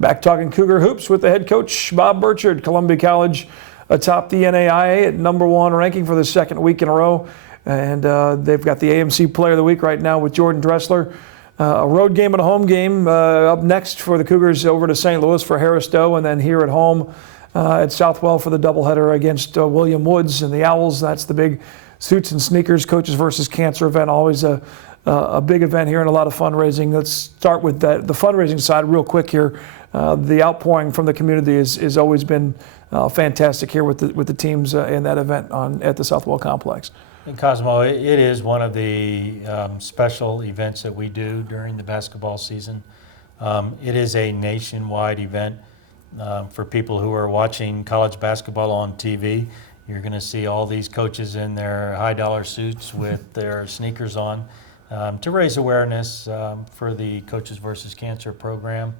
Back talking Cougar hoops with the head coach, Bob Burchard. Columbia College atop the NAIA at #1 ranking for the second week in a row. And they've got the AMC Player of the Week right now with Jordan Dressler. A road game and a home game up next for the Cougars over to St. Louis for Harris Stowe, and then here at home at Southwell for the doubleheader against William Woods and the Owls. That's the big Suits and Sneakers Coaches versus Cancer event. Always a big event here and a lot of fundraising. Let's start with the fundraising side real quick here. The outpouring from the community has always been fantastic here with the teams in that event at the Southwell Complex. And Cosmo, it is one of the special events that we do during the basketball season. It is a nationwide event for people who are watching college basketball on TV. You're going to see all these coaches in their high-dollar suits with their sneakers on to raise awareness for the Coaches versus Cancer program,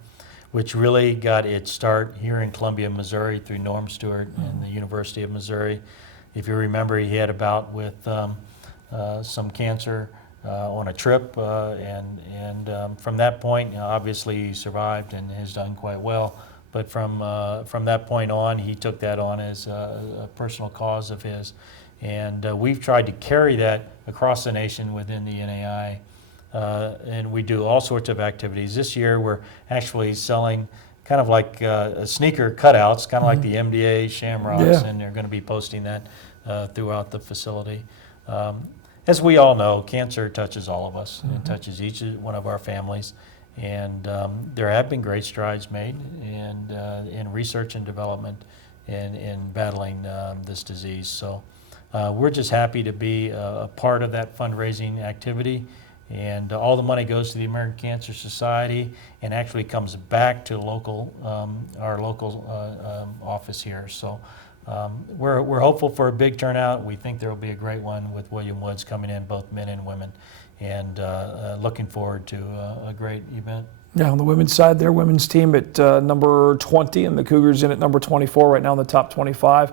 which really got its start here in Columbia, Missouri through Norm Stewart and the University of Missouri. If you remember, he had a bout with some cancer on a trip, and from that point, obviously he survived and has done quite well. But from that point on, he took that on as a personal cause of his. And we've tried to carry that across the nation within the NAI. And we do all sorts of activities. This year, we're actually selling kind of like sneaker cutouts, kind of like the MDA Shamrocks, and they're going to be posting that throughout the facility. As we all know, cancer touches all of us. It touches each one of our families. And there have been great strides made in research and development in battling this disease. So we're just happy to be a part of that fundraising activity. And all the money goes to the American Cancer Society and actually comes back to our local office here. So we're hopeful for a big turnout. We think there will be a great one with William Woods coming in, both men and women, and looking forward to a great event. Yeah, on the women's side, their women's team at number 20 and the Cougars in at number 24 right now in the top 25.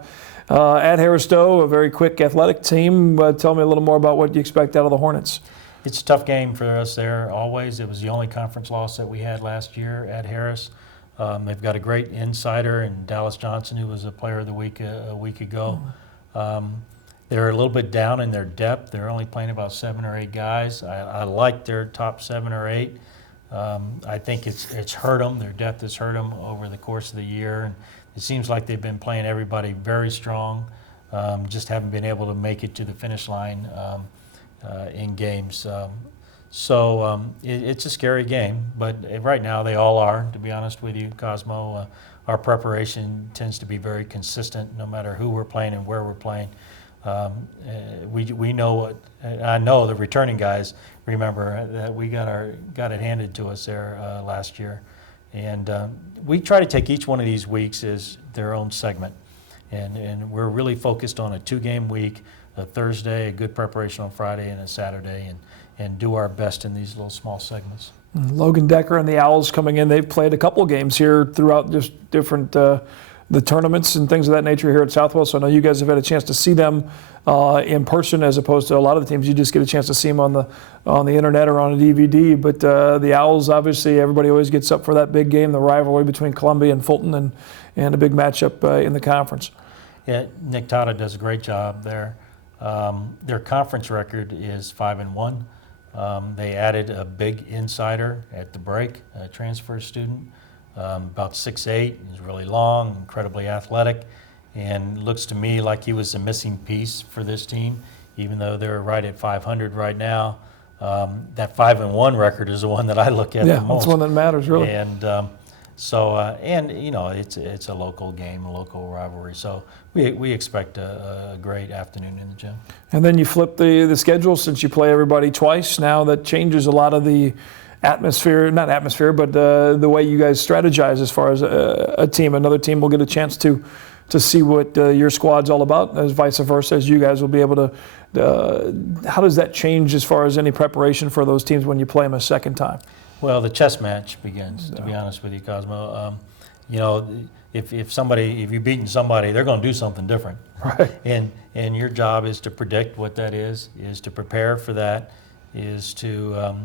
At Harris Stowe, a very quick athletic team. Tell me a little more about what you expect out of the Hornets. It's a tough game for us there, always. It was the only conference loss that we had last year at Harris. They've got a great insider in Dallas Johnson, who was a player of the week a week ago. They're a little bit down in their depth. They're only playing about 7 or 8 guys. I like their top 7 or 8. I think it's hurt them. Their depth has hurt them over the course of the year. And it seems like they've been playing everybody very strong, just haven't been able to make it to the finish line in games. It's a scary game, but right now they all are, to be honest with you, Cosmo. Our preparation tends to be very consistent no matter who we're playing and where we're playing. We know what, I know the returning guys remember that we got it handed to us there last year. And we try to take each one of these weeks as their own segment. And we're really focused on a 2-game week, a Thursday, a good preparation on Friday, and a Saturday, and do our best in these little small segments. Logan Decker and the Owls coming in. They've played a couple games here throughout just different the tournaments and things of that nature here at Southwell. So I know you guys have had a chance to see them in person, as opposed to a lot of the teams you just get a chance to see them on the internet or on a DVD. But the Owls, obviously, everybody always gets up for that big game, the rivalry between Columbia and Fulton, and a big matchup in the conference. Yeah, Nick Tata does a great job there. Their conference record is 5-1. They added a big insider at the break, a transfer student, about 6'8". He's really long, incredibly athletic, and looks to me like he was a missing piece for this team, even though they're right at 500 right now. That 5-1 record is the one that I look at the most. Yeah, that's one that matters, really. And and you know, it's a local game, a local rivalry. So we expect a great afternoon in the gym. And then you flip the schedule, since you play everybody twice. Now that changes a lot of the atmosphere, not atmosphere, but the way you guys strategize as far as a team. Another team will get a chance to see what your squad's all about, as vice versa, as you guys will be able to. How does that change as far as any preparation for those teams when you play them a second time? Well, the chess match begins, to be honest with you, Cosmo. You know, if you're beating somebody, they're going to do something different. Right. And your job is to predict what that is to prepare for that, is to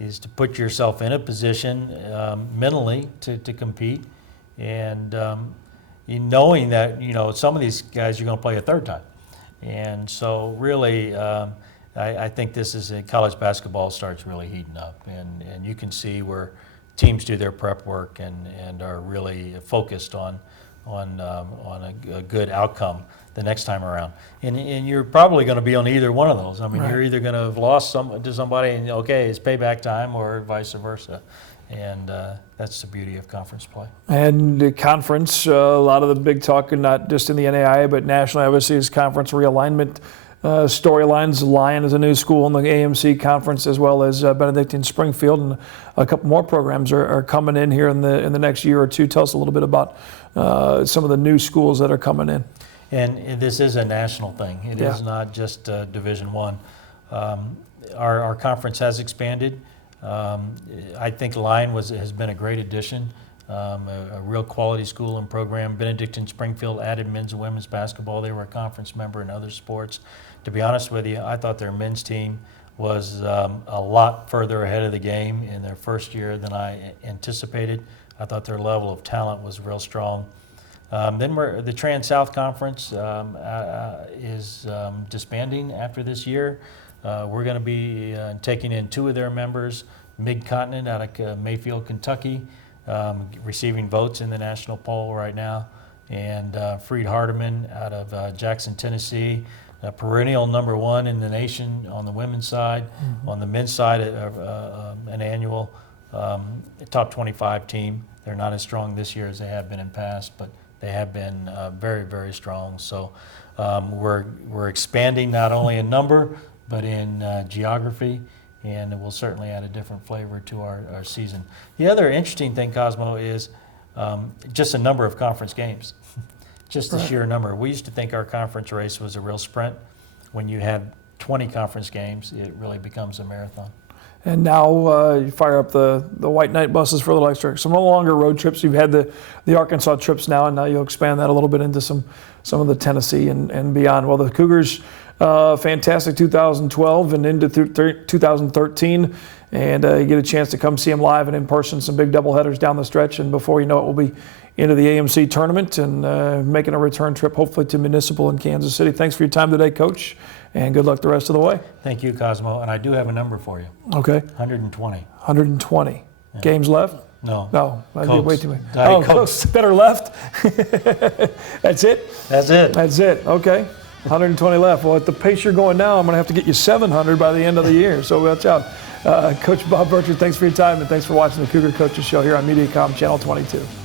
is to put yourself in a position mentally to compete, and knowing that some of these guys you're going to play a third time, and so really I think this is college basketball starts really heating up, and you can see where teams do their prep work and are really focused on a good outcome the next time around. And you're probably going to be on either one of those. I mean, Right. you're either going to have lost to somebody and, okay, it's payback time, or vice versa. And that's the beauty of conference play. And the conference, a lot of the big talk, and not just in the NAIA, but nationally, obviously, is conference realignment storylines. Lyon is a new school in the AMC conference, as well as Benedictine Springfield, and a couple more programs are coming in here in the next year or two. Tell us a little bit about some of the new schools that are coming in. And this is a national thing. It is not just Division I. Our conference has expanded. I think Lyon has been a great addition, a real quality school and program. Benedictine Springfield added men's and women's basketball. They were a conference member in other sports. To be honest with you, I thought their men's team was a lot further ahead of the game in their first year than I anticipated. I thought their level of talent was real strong. Then the Trans-South Conference is disbanding after this year. We're going to be taking in 2 of their members, Mid-Continent out of Mayfield, Kentucky, receiving votes in the national poll right now, and Freed Hardeman out of Jackson, Tennessee, a perennial #1 in the nation on the women's side. Mm-hmm. On the men's side, an annual top 25 team. They're not as strong this year as they have been in past, but they have been very, very strong. So we're expanding not only in number, but in geography, and it will certainly add a different flavor to our season. The other interesting thing, Cosmo, is just a number of conference games, just the sheer number. We used to think our conference race was a real sprint. When you have 20 conference games, it really becomes a marathon. And now you fire up the White Knight buses for a little extra. Some no longer road trips. You've had the Arkansas trips now, and now you'll expand that a little bit into some of the Tennessee and beyond. Well, the Cougars, fantastic 2012 and into 2013, and you get a chance to come see them live and in person. Some big doubleheaders down the stretch, and before you know it, we'll be into the AMC tournament and making a return trip, hopefully to Municipal in Kansas City. Thanks for your time today, Coach, and good luck the rest of the way. Thank you, Cosmo, and I do have a number for you. Okay. 120. 120. Yeah. Games left? No. I did way too many. Diet Cokes. Better left? That's it? That's it. That's it. Okay. 120 left. Well, at the pace you're going now, I'm going to have to get you 700 by the end of the year, so watch out. Coach Bob Burchard, thanks for your time, and thanks for watching the Cougar Coaches Show here on MediaCom Channel 22.